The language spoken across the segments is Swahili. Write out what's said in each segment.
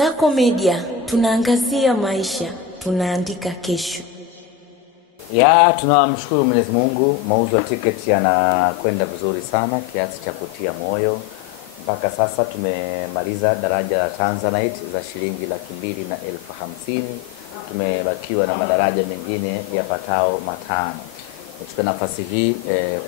Sako Media, tunaangazia maisha, tunaandika kesho. Tunamshukuru Mwenyezi Mungu, mauzo ya tiketi yanakwenda vizuri sana kiasi cha kutia moyo. Mpaka sasa tumemaliza daraja la Tanzanite za shilingi 250,000. Tumebakiwa na madaraja mengine yapatao 5. Nichukue nafasi hii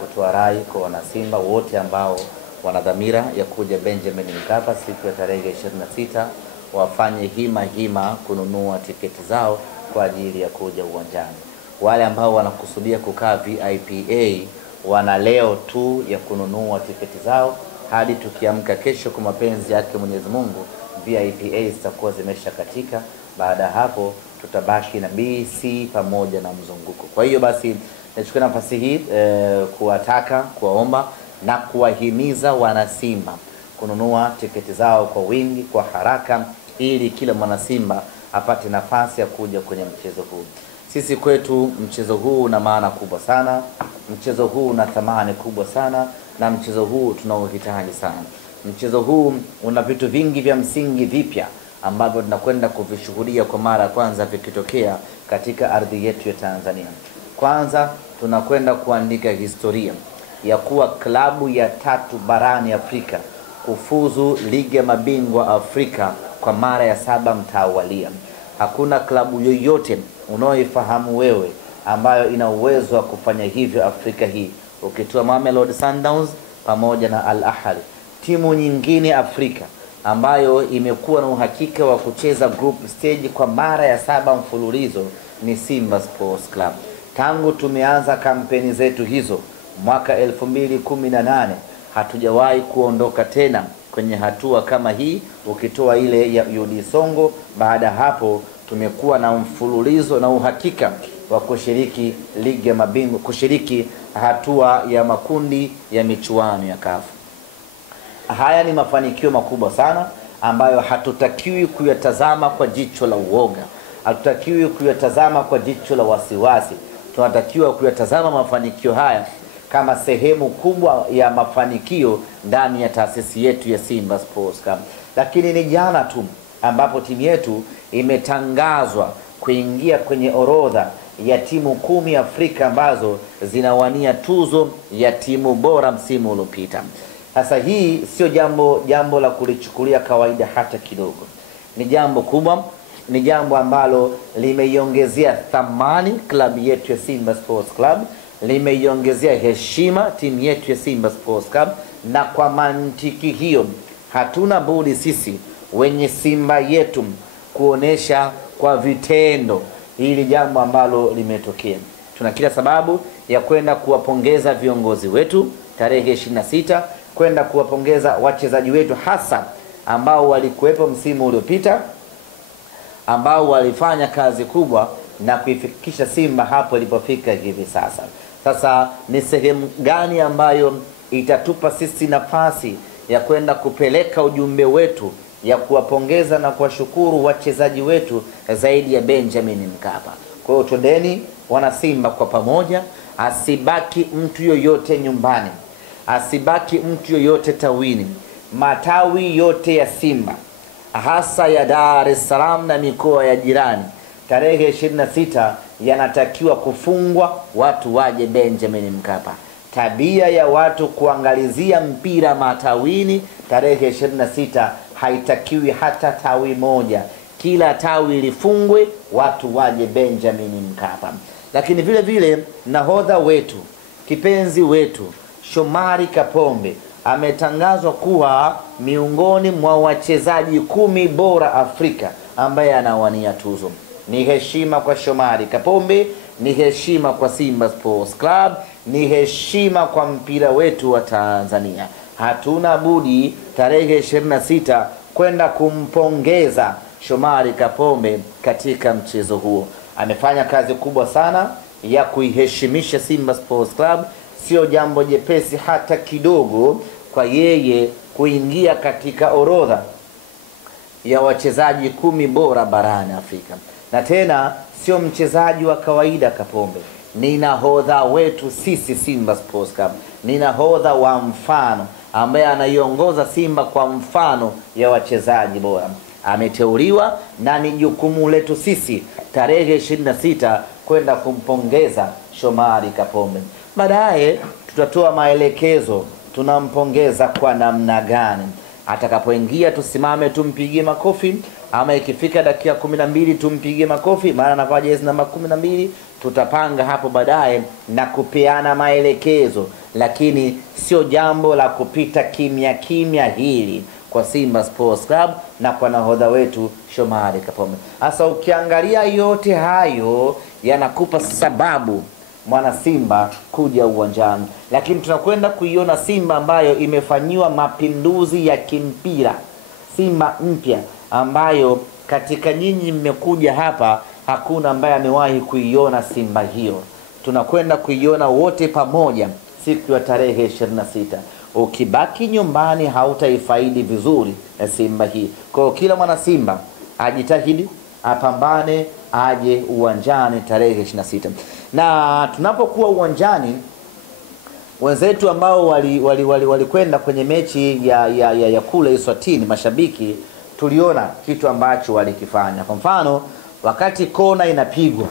kutoa rai kwa wanasimba wote ambao wana dhamira ya kuja Benjamin Mkapa siku ya tarehe 26, wafanye hima kununua tiketi zao kwa ajili ya kuja uwanjani. Wale ambao wanakusudia kukaa VIPA wana leo tu ya kununua tiketi zao hadi tukiamka kesho kwa mapenzi yake Mwenyezi Mungu, VIPA zitakuwa zimeshakatika. Baada hapo tutabaki na BC pamoja na mzunguko. Kwa hiyo basi nichukue nafasi hii kuwaomba na kuwahimiza wanasimba kununua tiketi zao kwa wingi, kwa haraka, ili kila mwanasimba apate nafasi ya kuja kwenye mchezo huu. Sisi kwetu mchezo huu una maana kubwa sana, mchezo huu una thamani kubwa sana, na mchezo huu tunauhitaji sana. Mchezo huu una vitu vingi vya msingi vipya ambavyo tunakwenda kuvishuhudia kwa mara ya kwanza vikitokea katika ardhi yetu ya Tanzania. Kwanza tunakwenda kuandika historia ya kuwa klabu ya 3 barani Afrika kufuzu ligi ya mabingwa Afrika kwa mara ya 7 mtawalia. Hakuna klabu yoyote unaoifahamu wewe ambayo ina uwezo wa kufanya hivyo Afrika hii, ukitoa Mamelodi Sundowns pamoja na Al Ahly. Timu nyingine Afrika ambayo imekuwa na uhakika wa kucheza group stage kwa mara ya 7 mfululizo ni Simba Sports Club. Tangu tumeanza kampeni zetu hizo mwaka 2018 hatujawahi kuondoka tena kwenye hatua kama hii, ukitoa ile ya UD Songo. Baada hapo tumekuwa na mfululizo na uhakika wa kushiriki ligi ya mabingwa, kushiriki hatua ya makundi ya michuano ya CAF. Haya ni mafanikio makubwa sana ambayo hatutakiwi kuyatazama kwa jicho la uoga, hatutakiwi kuyatazama kwa jicho la wasiwasi. Tunatakiwa kuyatazama mafanikio haya kama sehemu kubwa ya mafanikio ndani ya taasisi yetu ya Simba Sports Club. Lakini ni jana tu ambapo timu yetu imetangazwa kuingia kwenye orodha ya timu 10 Afrika ambazo zinawania tuzo ya timu bora msimu uliopita. Sasa hii sio jambo la kulichukulia kawaida hata kidogo. Ni jambo kubwa, ni jambo ambalo limeiongezea thamani klabu yetu ya Simba Sports Club, limeiongezea heshima timu yetu ya Simba Sports Club, na kwa mantiki hiyo hatuna budi sisi wenye Simba yetu kuonesha kwa vitendo hili jambo ambalo limetokea. Tuna kila sababu ya kwenda kuwapongeza viongozi wetu tarehe 26, kwenda kuwapongeza wachezaji wetu hasa ambao walikuwepo msimu uliopita, ambao walifanya kazi kubwa na kuifikisha Simba hapo ilipofika hivi sasa. Sasa ni sehemu gani ambayo itatupa sisi nafasi ya kwenda kupeleka ujumbe wetu ya kuwapongeza na kuwashukuru wachezaji wetu zaidi ya Benjamin Mkapa? Kwa hiyo twendeni wana Simba kwa pamoja, asibaki mtu yoyote nyumbani, asibaki mtu yoyote tawini. Matawi yote ya Simba hasa ya Dar es Salaam na mikoa ya jirani tarehe 26 yanatakiwa kufungwa, watu waje Benjamin Mkapa. Tabia ya watu kuangalizia mpira matawini tarehe 26 haitakiwi hata tawi moja. Kila tawi lifungwe, watu waje Benjamin Mkapa. Lakini vile vile nahodha wetu, kipenzi wetu Shomari Kapombe ametangazwa kuwa miongoni mwa wachezaji 10 bora Afrika ambaye anawania tuzo. Ni heshima kwa Shomari Kapombe, ni heshima kwa Simba Sports Club, ni heshima kwa mpira wetu wa Tanzania. Hatuna budi tarehe 26 kwenda kumpongeza Shomari Kapombe katika mchezo huo. Amefanya kazi kubwa sana ya kuiheshimisha Simba Sports Club. Sio jambo jepesi hata kidogo kwa yeye kuingia katika orodha ya wachezaji 10 bora barani Afrika. Na tena sio mchezaji wa kawaida Kapombe, ni nahodha wetu sisi Simba Sports Club, ni nahodha wa mfano ambaye anaiongoza Simba kwa mfano ya wachezaji bora. ameteuliwa na ni jukumu letu sisi tarehe 26 kwenda kumpongeza Shomari Kapombe. Baadaye tutatoa maelekezo tunampongeza kwa namna gani. Atakapoingia tusimame tumpigie makofi, ama ikifika dakika 12 tumpigie makofi maana anavaa jezi namba 12. Tutapanga hapo baadaye na kupeana maelekezo, lakini sio jambo la kupita kimya kimya hili kwa Simba Sports Club na kwa nahodha wetu Shomari Kapombe. Sasa ukiangalia yote hayo yanakupa sababu mwana Simba kuja uwanjani, lakini tunakwenda kuiona Simba ambayo imefanyiwa mapinduzi ya kimpira, Simba mpya ambayo katika nyinyi mmekuja hapa hakuna ambaye amewahi kuiona Simba hiyo. Tunakwenda kuiona wote pamoja siku ya tarehe 26. Ukibaki nyumbani hautaifaidi vizuri ya Simba hii. Kwa kila mwana Simba ajitahidi, apambane, aje uwanjani tarehe 26. Na tunapokuwa uwanjani, wenzetu ambao walikwenda kwenye mechi ya kule Eswatini, mashabiki tuliona kitu ambacho walikifanya. Kwa mfano, wakati kona inapigwa,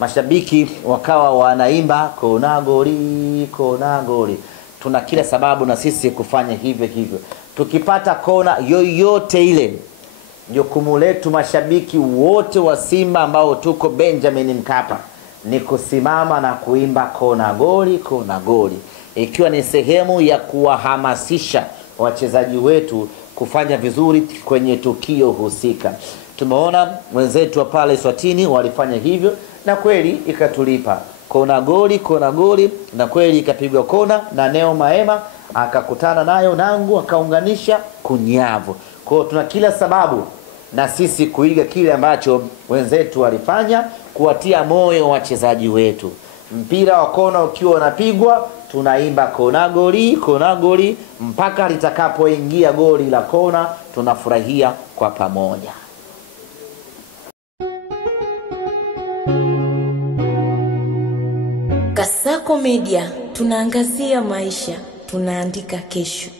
mashabiki wakawa wanaimba kona goli, kona goli. Tuna kila sababu na sisi kufanya hivyo hivyo. Tukipata kona yoyote ile, jukumu letu mashabiki wote wa Simba ambao tuko Benjamin Mkapa ni kusimama na kuimba kona goli, kona goli, ikiwa ni sehemu ya kuwahamasisha wachezaji wetu kufanya vizuri kwenye tukio husika. Tumeona wenzetu wa pale Swatini walifanya hivyo na kweli ikatulipa. Kona goli na kweli ikapigwa kona na Neo Maema akakutana nayo Nangu akaunganisha kunyavu. Kwa hiyo tuna kila sababu na sisi kuiga kile ambacho wenzetu walifanya, kuwatia moyo wachezaji wetu. Mpira wa kona ukiwa unapigwa tunaimba kona goli mpaka litakapoingia goli la kona, tunafurahia kwa pamoja. Kasako Media, tunaangazia maisha, tunaandika kesho.